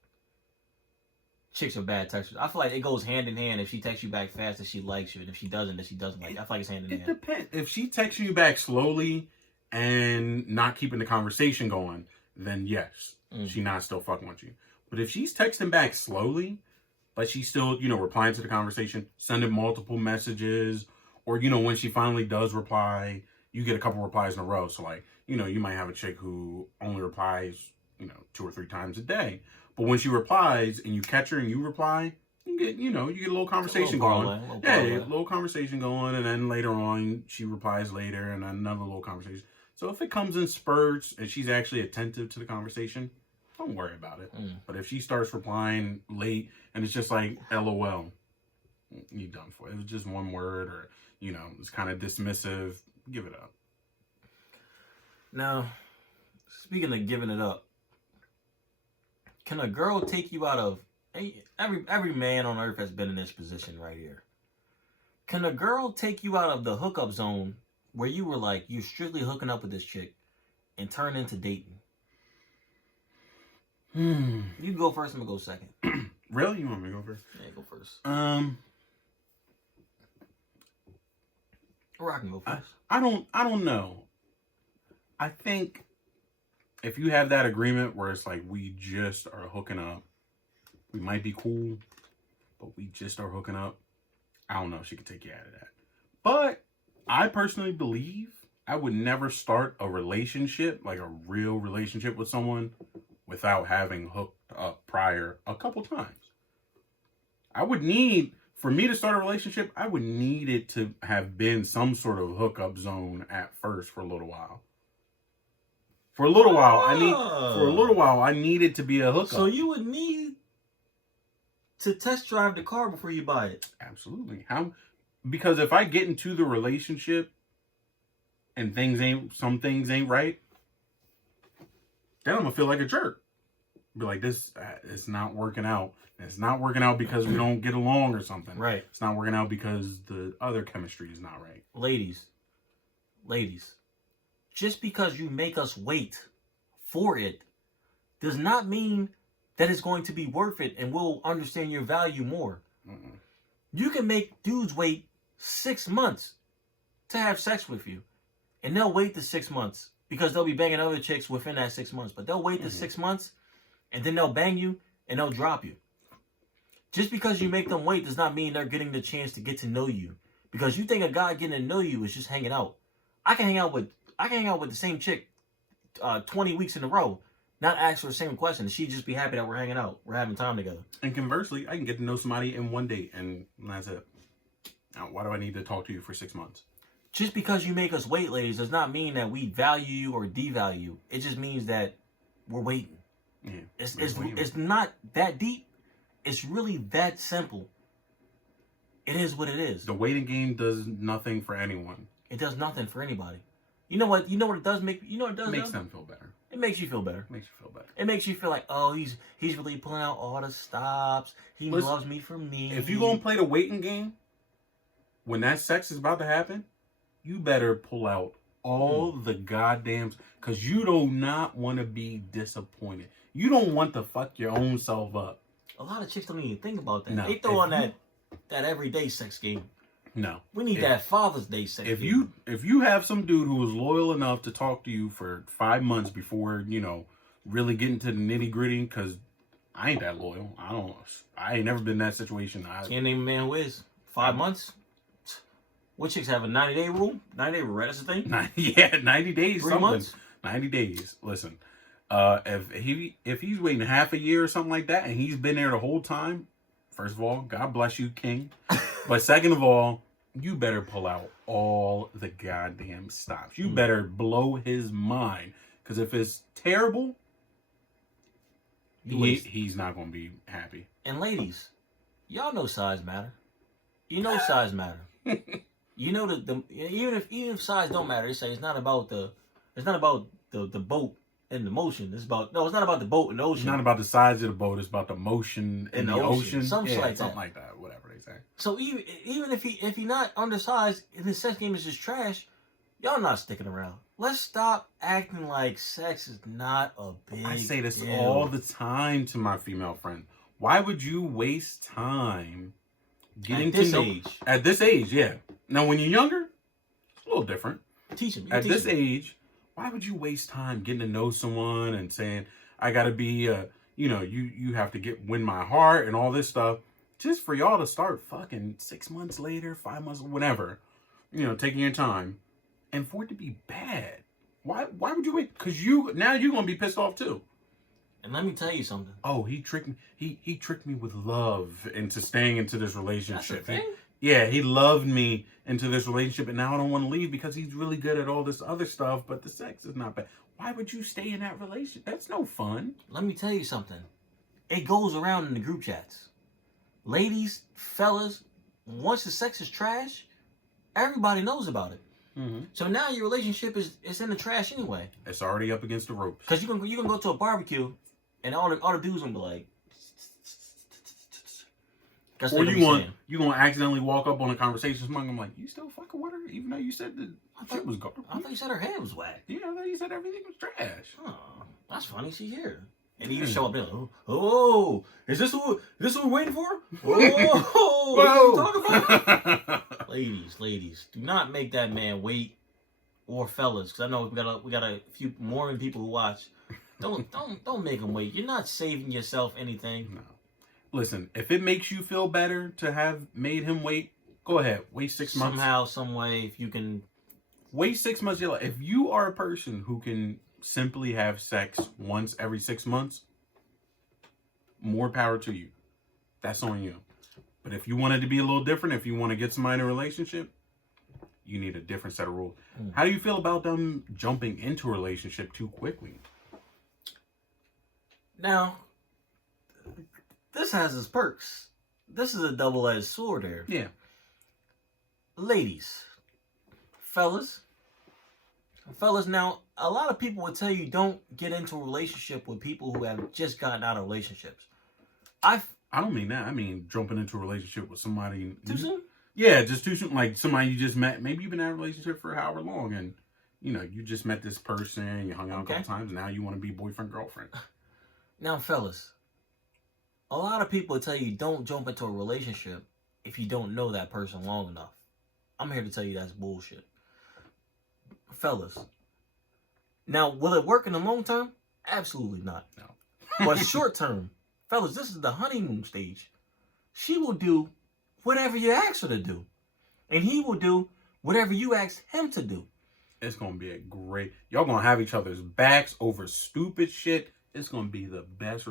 chicks are bad texters. I feel like it goes hand in hand. If she texts you back fast, that she likes you, and if she doesn't, that she doesn't like you. I feel like it's hand in hand. It depends. If she texts you back slowly and not keeping the conversation going, then yes, she's not still fucking with you. But if she's texting back slowly, but she's still, you know, replying to the conversation, sending multiple messages, or, you know, when she finally does reply, you get a couple replies in a row. So, like, you know, you might have a chick who only replies, you know, 2 or 3 times a day. But when she replies and you catch her and you reply, you get a little conversation going. A little conversation going. And then later on, she replies later and another little conversation. So if it comes in spurts and she's actually attentive to the conversation, don't worry about it. But if she starts replying late and it's just like, LOL, you done for it. It was just one word, or, you know, it's kind of dismissive, give it up. Now, speaking of giving it up, can a girl take you out of, every man on earth has been in this position right here. Can a girl take you out of the hookup zone where you were like, you're strictly hooking up with this chick and turn into dating? You go first, I'm gonna go second. Really? You want me to go first? Yeah, go first. Or I can go first. I don't know. I think if you have that agreement where it's like, we just are hooking up, we might be cool, but we just are hooking up, I don't know if she could take you out of that. But I personally believe I would never start a relationship, like a real relationship with someone, without having hooked up prior a couple times. For me to start a relationship, I would need it to have been some sort of hookup zone at first for a little while. For a little while, I needed to be a hookup. So you would need to test drive the car before you buy it. Absolutely. Because if I get into the relationship and some things ain't right, then I'm gonna feel like a jerk. Be like, this, it's not working out. It's not working out because we don't get along or something. Right. It's not working out because the other chemistry is not right. Ladies, just because you make us wait for it does not mean that it's going to be worth it and we'll understand your value more. You can make dudes wait 6 months to have sex with you. and they'll wait the 6 months because they'll be banging other chicks within that 6 months. But they'll wait the 6 months, and then they'll bang you and they'll drop you. Just because you make them wait does not mean they're getting the chance to get to know you. Because you think a guy getting to know you is just hanging out. I can hang out with the same chick 20 weeks in a row, not ask her the same question. She'd just be happy that we're hanging out. We're having time together. And conversely, I can get to know somebody in one date, and that's it. Now, why do I need to talk to you for 6 months? Just because you make us wait, ladies, does not mean that we value you or devalue you. It just means that we're waiting. Yeah, it's not that deep. It's really that simple. It is what it is. The waiting game does nothing for anyone. It does nothing for anybody. You know what? You know what it does make? You know what it does? It makes them feel better. It makes you feel better. It makes you feel better. It makes you feel like, oh, he's really pulling out all the stops. He loves me for me. If you gonna play the waiting game, when that sex is about to happen, you better pull out all the goddamn, because you do not want to be disappointed. You don't want to fuck your own self up. A lot of chicks don't even think about that. No. They throw on that everyday sex game. No. We need that Father's Day sex game. If you have some dude who is loyal enough to talk to you for 5 months before, really getting to the nitty gritty, because I ain't that loyal. I ain't never been in that situation. Can't name a man who is. 5 months? What chicks have a 90-day rule? 90-day rule, right? That's the thing? Yeah, 90 days. 3 months? 90 days. Listen, if he's waiting half a year or something like that, and he's been there the whole time, first of all, God bless you, King. But second of all, you better pull out all the goddamn stops. You better blow his mind. Because if it's terrible, he's not going to be happy. And ladies, y'all know size matter. You know size matter. You know even if size don't matter, they say it's not about the boat and the motion. It's not about the boat and the ocean. It's not about the size of the boat. It's about the motion in the ocean. Something like that. Whatever they say. So even if he not undersized and his sex game is just trash, y'all not sticking around. Let's stop acting like sex is not a big deal. I say this all the time to my female friend. Why would you waste time getting to know at this age? Yeah. Now, when you're younger, it's a little different. Teach him. At this age, why would you waste time getting to know someone and saying, I got to be, you have to win my heart and all this stuff, just for y'all to start fucking 6 months later, 5 months, whatever, taking your time, and for it to be bad. Why would you wait? Because now you're going to be pissed off too. And let me tell you something. Oh, he tricked me. He tricked me with love into staying into this relationship. That's a thing? He loved me into this relationship, and now I don't want to leave because he's really good at all this other stuff, but the sex is not bad. Why would you stay in that relationship? That's no fun. Let me tell you something. It goes around in the group chats. Ladies, fellas, once the sex is trash, everybody knows about it. Mm-hmm. So now your relationship is in the trash anyway. It's already up against the ropes. Because you can go to a barbecue, and all the dudes will be like, or you gonna accidentally walk up on a conversation with someone. I'm like, you still fucking with her, even though you said the shit was garbage. I thought you said her head was whack. Yeah, I thought you said everything was trash. Oh, that's funny. She here, and you show up there. Like, oh, is this what we're waiting for? Oh, what are you talking about? ladies, do not make that man wait, or fellas, because I know we got a few more people who watch. Don't make him wait. You're not saving yourself anything. No. Listen, if it makes you feel better to have made him wait, go ahead. Wait 6 months. Somehow, some way, if you can. Wait 6 months. If you are a person who can simply have sex once every 6 months, more power to you. That's on you. But if you want it to be a little different, if you want to get somebody in a relationship, you need a different set of rules. How do you feel about them jumping into a relationship too quickly? Now, this has its perks. This is a double-edged sword here. Yeah. Ladies, fellas, now, a lot of people would tell you don't get into a relationship with people who have just gotten out of relationships. I don't mean that. I mean jumping into a relationship with somebody. Too soon? Yeah, just too soon. Like somebody you just met. Maybe you've been in a relationship for however long, and you just met this person, you hung out a couple times, and now you want to be boyfriend, girlfriend. Now, fellas, a lot of people tell you don't jump into a relationship if you don't know that person long enough. I'm here to tell you that's bullshit. fellas. Now, will it work in the long term? Absolutely not. No. But short term, fellas, this is the honeymoon stage. She will do whatever you ask her to do. And he will do whatever you ask him to do. It's going to be a great... Y'all going to have each other's backs over stupid shit. It's going to be the best.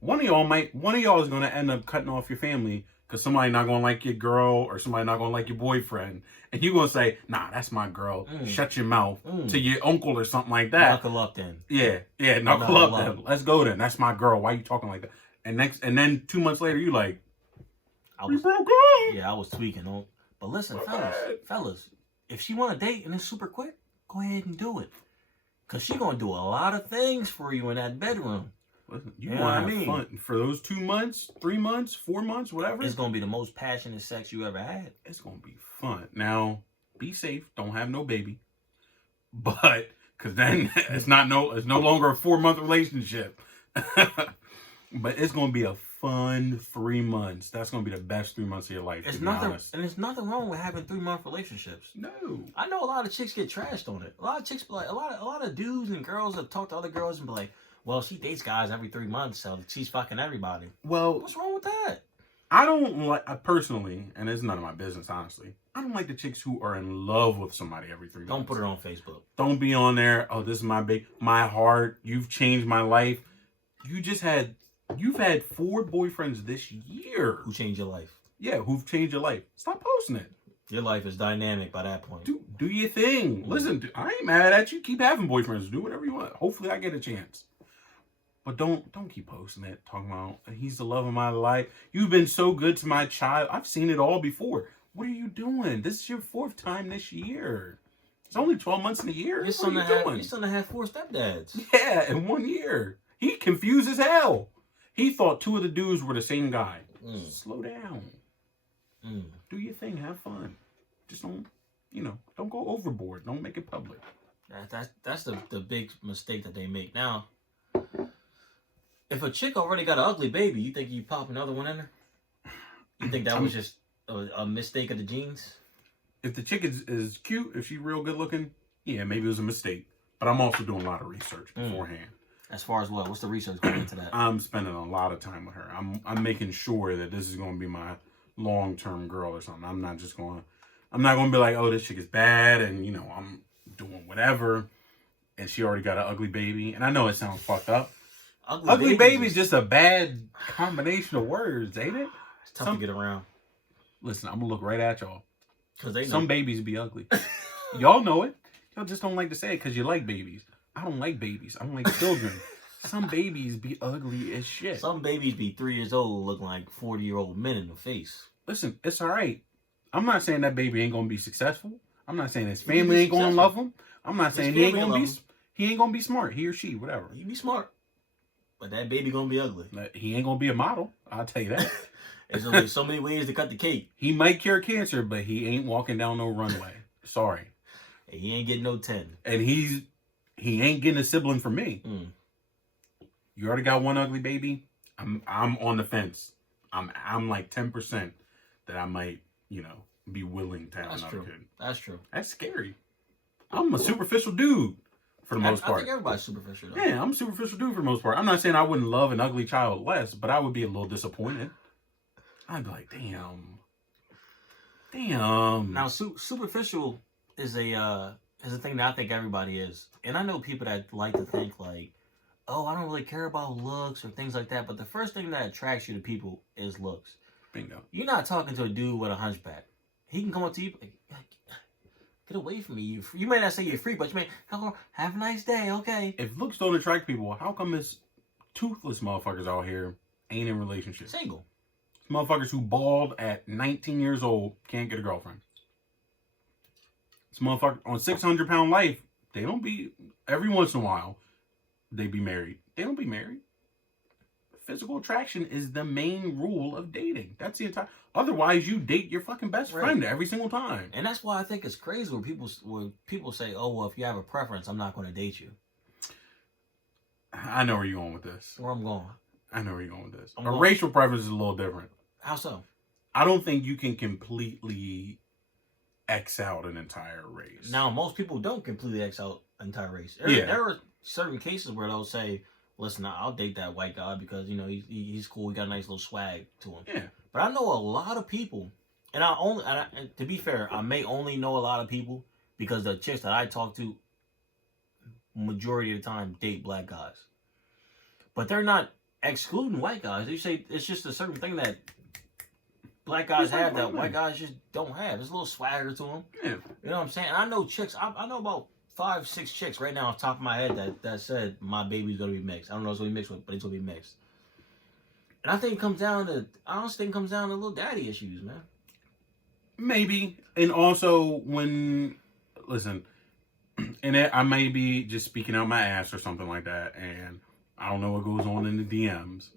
One of y'all is going to end up cutting off your family because somebody not going to like your girl or somebody not going to like your boyfriend. And you going to say, nah, that's my girl. Shut your mouth to your uncle or something like that. Knuckle up then. Yeah, knuckle up then. Let's go then. That's my girl. Why you talking like that? And then 2 months later, you like, we broke up. Yeah, I was tweaking. But listen, fellas, if she want to date and it's super quick, go ahead and do it. Because she going to do a lot of things for you in that bedroom. Listen, you want to have fun. For those 2 months, 3 months, 4 months, whatever. It's going to be the most passionate sex you ever had. It's going to be fun. Now, be safe. Don't have no baby. But, because then it's no longer a 4-month relationship. But it's going to be a fun 3 months. That's going to be the best 3 months of your life, to be honest. And there's nothing wrong with having 3-month relationships. No. I know a lot of chicks get trashed on it. A lot of chicks be like, a lot of dudes and girls have talked to other girls and be like, well, she dates guys every 3 months, so she's fucking everybody. Well, what's wrong with that? I don't like, personally, and it's none of my business, honestly, I don't like the chicks who are in love with somebody every 3 months. Don't put it on Facebook. Don't be on there, oh, this is my heart, you've changed my life. You've had 4 boyfriends this year. Who changed your life? Yeah, who've changed your life. Stop posting it. Your life is dynamic by that point. Do your thing. Listen, I ain't mad at you. Keep having boyfriends. Do whatever you want. Hopefully I get a chance. But don't keep posting it, talking about he's the love of my life. You've been so good to my child. I've seen it all before. What are you doing? This is your 4th time this year. It's only 12 months in a year. Your son had 4 stepdads. Yeah, in 1 year. He confused as hell. He thought 2 of the dudes were the same guy. Slow down. Do your thing. Have fun. Just don't go overboard. Don't make it public. That's the big mistake that they make. Now, if a chick already got an ugly baby, you think you pop another one in her? You think that was just a mistake of the genes? If the chick is cute, if she's real good looking, yeah, maybe it was a mistake. But I'm also doing a lot of research beforehand. As far as what? What's the research going into that? I'm spending a lot of time with her. I'm making sure that this is going to be my long-term girl or something. I'm not going to be like, oh, this chick is bad and, I'm doing whatever. And she already got an ugly baby. And I know it sounds fucked up. Ugly baby is just a bad combination of words, ain't it? It's tough to get around. Listen, I'm going to look right at y'all. Because they know. Some babies be ugly. Y'all know it. Y'all just don't like to say it because you like babies. I don't like babies. I don't like children. Some babies be ugly as shit. Some babies be 3 years old looking like 40-year-old men in the face. Listen, it's all right. I'm not saying that baby ain't going to be successful. I'm not saying his family ain't going to love him. I'm not saying he ain't going to be smart. He or she, whatever. He be smart. But that baby going to be ugly. He ain't going to be a model. I'll tell you that. There's only so many ways to cut the cake. He might cure cancer, but he ain't walking down no runway. Sorry. He ain't getting no 10. And he ain't getting a sibling from me. You already got one ugly baby. I'm on the fence. I'm like 10% that I might, be willing to have another kid. That's true. That's scary. I'm a superficial dude for the most part. I think everybody's superficial though. Yeah, I'm a superficial dude for the most part. I'm not saying I wouldn't love an ugly child less, but I would be a little disappointed. I'd be like, damn. Now, superficial is a thing that I think everybody is. And I know people that like to think like, oh, I don't really care about looks or things like that. But the first thing that attracts you to people is looks. Bingo. You're not talking to a dude with a hunchback. He can come up to you like, get away from me. You may not say you're free, but you may, have a nice day, okay. If looks don't attract people, how come this toothless motherfuckers out here ain't in relationships? Single. Motherfuckers who bald at 19 years old can't get a girlfriend. This motherfucker on 600-pound life, they don't be, every once in a while, they be married. They don't be married. Physical attraction is the main rule of dating. That's the entire, otherwise you date your fucking best friend every single time. And that's why I think it's crazy when people say, oh, well, if you have a preference, I'm not going to date you. I know where you're going with this. Where I'm going. I know where you're going with this. Racial preference is a little different. How so? I don't think you can completely X out an entire race. Now, most people don't completely X out an entire race. There are certain cases where they'll say, listen, I'll date that white guy because, he's cool. He got a nice little swag to him. Yeah. But I know a lot of people, and to be fair, I may only know a lot of people because the chicks that I talk to, majority of the time, date black guys. But they're not excluding white guys. They say it's just a certain thing that black guys have that white guys just don't have. There's a little swagger to them. Yeah. You know what I'm saying? And I know chicks. I know about 5-6 chicks right now off the top of my head that said my baby's gonna be mixed. I don't know what's gonna be mixed with, but it's gonna be mixed. And I honestly think it comes down to little daddy issues, man. Maybe. And also listen, and I may be just speaking out my ass or something like that, and I don't know what goes on in the DMs,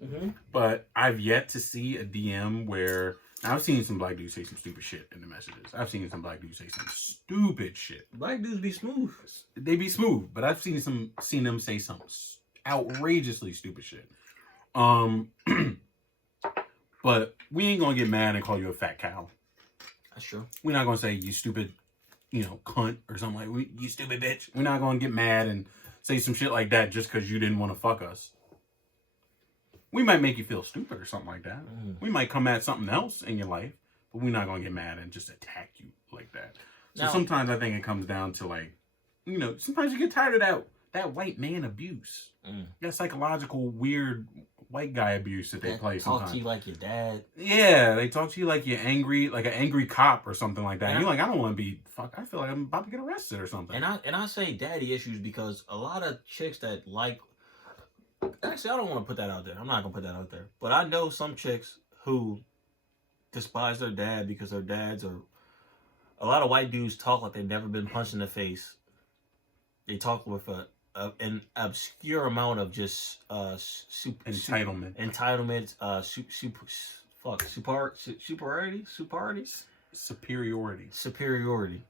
but I've yet to see a DM where I've seen some black dudes say some stupid shit in the messages. I've seen some black dudes say some stupid shit. Black dudes be smooth. They be smooth, but I've seen them say some outrageously stupid shit. But we ain't gonna get mad and call you a fat cow. That's true. We're not gonna say you stupid, cunt or something like you stupid bitch. We're not gonna get mad and say some shit like that just because you didn't want to fuck us. We might make you feel stupid or something like that. We might come at something else in your life, but we're not gonna get mad and just attack you like that. So sometimes I think it comes down to sometimes you get tired of that white man abuse. That psychological weird white guy abuse that they play sometimes. Talk to you like your dad. Yeah, they talk to you like you're angry, like an angry cop or something like that. And you're like, I don't want to be I feel like I'm about to get arrested or something. And I say daddy issues because a lot of chicks that actually, I don't want to put that out there. I'm not gonna put that out there. But I know some chicks who despise their dad because their dads are. A lot of white dudes talk like they've never been punched in the face. They talk with an obscure amount of just entitlement, superiority,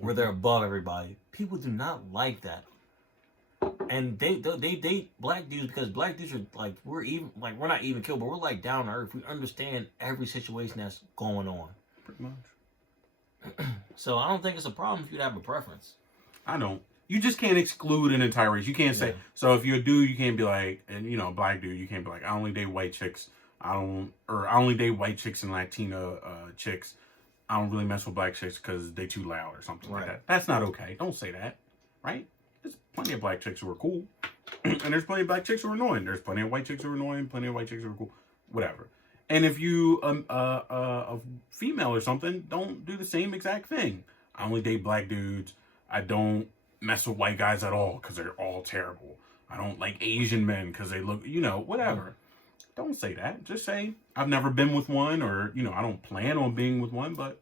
where they're above everybody. People do not like that, and they date black dudes because black dudes are like we're not even killed, but we're like down to earth. We understand every situation that's going on. Pretty much. So I don't think it's a problem if you'd have a preference. I don't. You just can't exclude an entire race. You can't say, so if you're a dude, you can't be like, and a black dude, you can't be like, I only date white chicks. I only date white chicks and Latina chicks. I don't really mess with black chicks because they too loud or something like that. That's not okay. Don't say that, right? There's plenty of black chicks who are cool. And there's plenty of black chicks who are annoying. There's plenty of white chicks who are annoying, plenty of white chicks who are cool. Whatever. And if you a female or something, don't do the same exact thing. I only date black dudes. I don't mess with white guys at all because they're all terrible. I don't like Asian men because they look, whatever. Don't say that. Just say, I've never been with one, or, I don't plan on being with one, but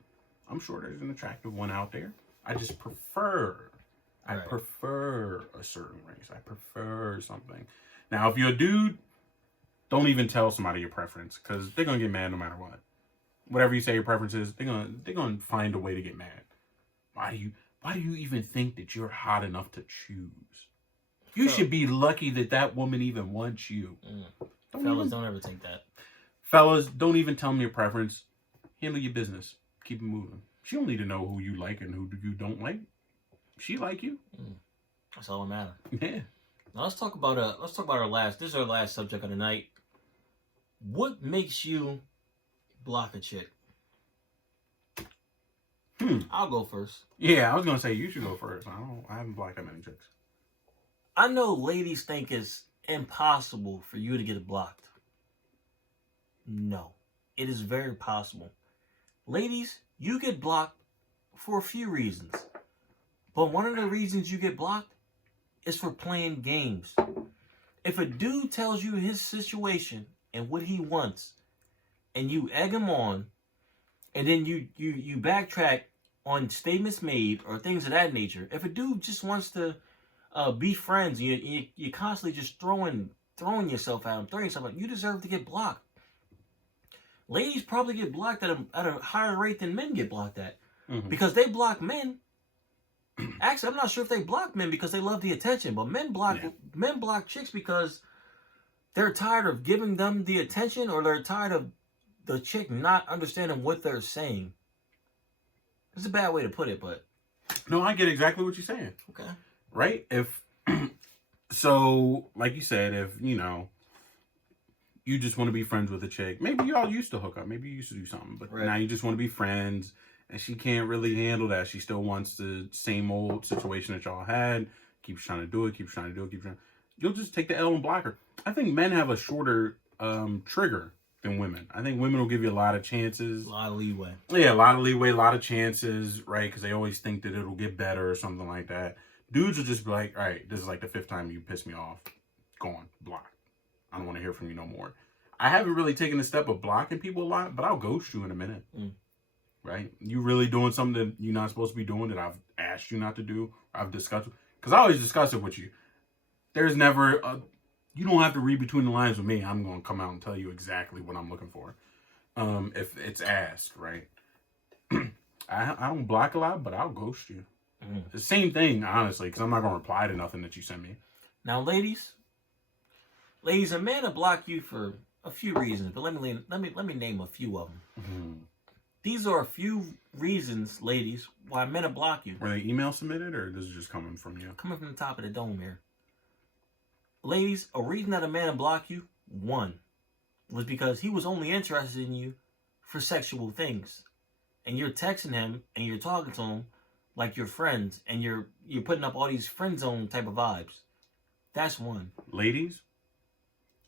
I'm sure there's an attractive one out there. I just prefer a certain race. I prefer something. Now, if you're a dude, don't even tell somebody your preference because they're going to get mad no matter what. Whatever you say your preference is, they're gonna find a way to get mad. Why do you even think that you're hot enough to choose? You should be lucky that woman even wants you. Fellas, don't ever think that. Fellas, don't even tell them your preference. Handle your business. Keep it moving. She don't need to know who you like and who you don't like. She like you. That's all that matters. Yeah. Now let's talk about our last. This is our last subject of the night. What makes you block a chick? I'll go first. Yeah, I was gonna say you should go first. I haven't blocked that many chicks. I know ladies think it's impossible for you to get blocked. No, it is very possible. Ladies, you get blocked for a few reasons. But one of the reasons you get blocked is for playing games. If a dude tells you his situation and what he wants, and you egg him on, and then you backtrack on statements made or things of that nature. If a dude just wants to be friends, you constantly just throwing yourself at him, you deserve to get blocked. Ladies probably get blocked at a higher rate than men get blocked at. Because they block men. Actually, I'm not sure if they block men because they love the attention, but men block chicks because they're tired of giving them the attention, or they're tired of the chick not understanding what they're saying. It's a bad way to put it, but No, I get exactly what you're saying. okay. Right? If so, like you said, if you just want to be friends with a chick, maybe y'all used to hook up, maybe you used to do something, but now you just want to be friends, and she can't really handle that. She still wants the same old situation that y'all had. Keeps trying to do it. You'll just take the L and block her. I think men have a shorter trigger than women. I think women will give you a lot of chances. A lot of leeway. Yeah, a lot of leeway, a lot of chances, right? Because they always think that it'll get better or something like that. Dudes will just be like, all right, this is like the 5th time you piss me off. Go on, block. I don't want to hear from you no more. I haven't really taken the step of blocking people a lot, but I'll ghost you in a minute. Right? You really doing something that you're not supposed to be doing that I've asked you not to do, I've discussed. Because I always discuss it with you. There's never you don't have to read between the lines with me. I'm going to come out and tell you exactly what I'm looking for. If it's asked, right? I don't block a lot, but I'll ghost you. The same thing, honestly, because I'm not going to reply to nothing that you send me. Now, ladies, a man will block you for a few reasons, but let me name a few of them. These are a few reasons, ladies, why men will block you. Were they email submitted, or this is just coming from you? Coming from the top of the dome here. Ladies, a reason that a man will block you, one, was because he was only interested in you for sexual things. And you're texting him and you're talking to him like you're friends, and you're putting up all these friend zone type of vibes. That's one. Ladies,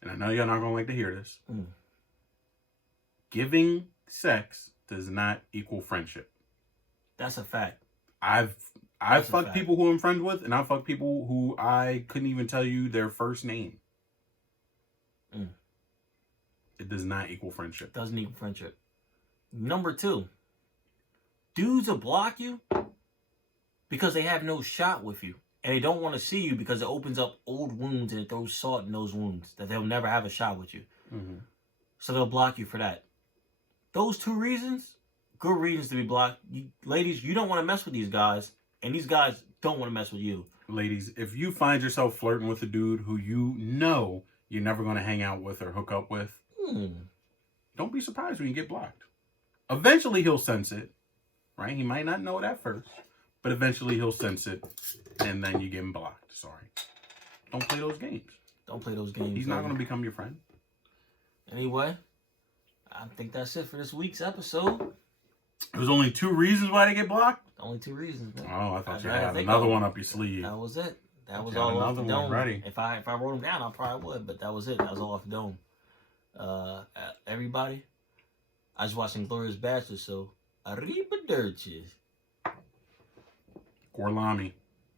and I know y'all not gonna like to hear this. Giving sex does not equal friendship. That's a fact. I've fucked people who I'm friends with, and I've fucked people who I couldn't even tell you their first name. It does not equal friendship. Doesn't equal friendship. Number 2, dudes will block you because they have no shot with you. And they don't want to see you because it opens up old wounds and it throws salt in those wounds that they'll never have a shot with you. So they'll block you for that. Those 2 reasons, good reasons to be blocked. Ladies, you don't want to mess with these guys, and these guys don't want to mess with you. Ladies, if you find yourself flirting with a dude who you know you're never going to hang out with or hook up with, don't be surprised when you get blocked. Eventually he'll sense it, right? He might not know it at first, but eventually he'll sense it, and then you get him blocked. Sorry. Don't play those games. Don't play those games. He's not going to become your friend. Anyway, I think that's it for this week's episode. There's only 2 reasons why they get blocked? Only 2 reasons, man. Oh, I thought you had another one up your sleeve. That was it. That was all off the dome. Ready. If I wrote them down, I probably would, but that was it. That was all off the dome. Everybody, I just watched Glorious Bachelor, so Arrivederci. Gorlami.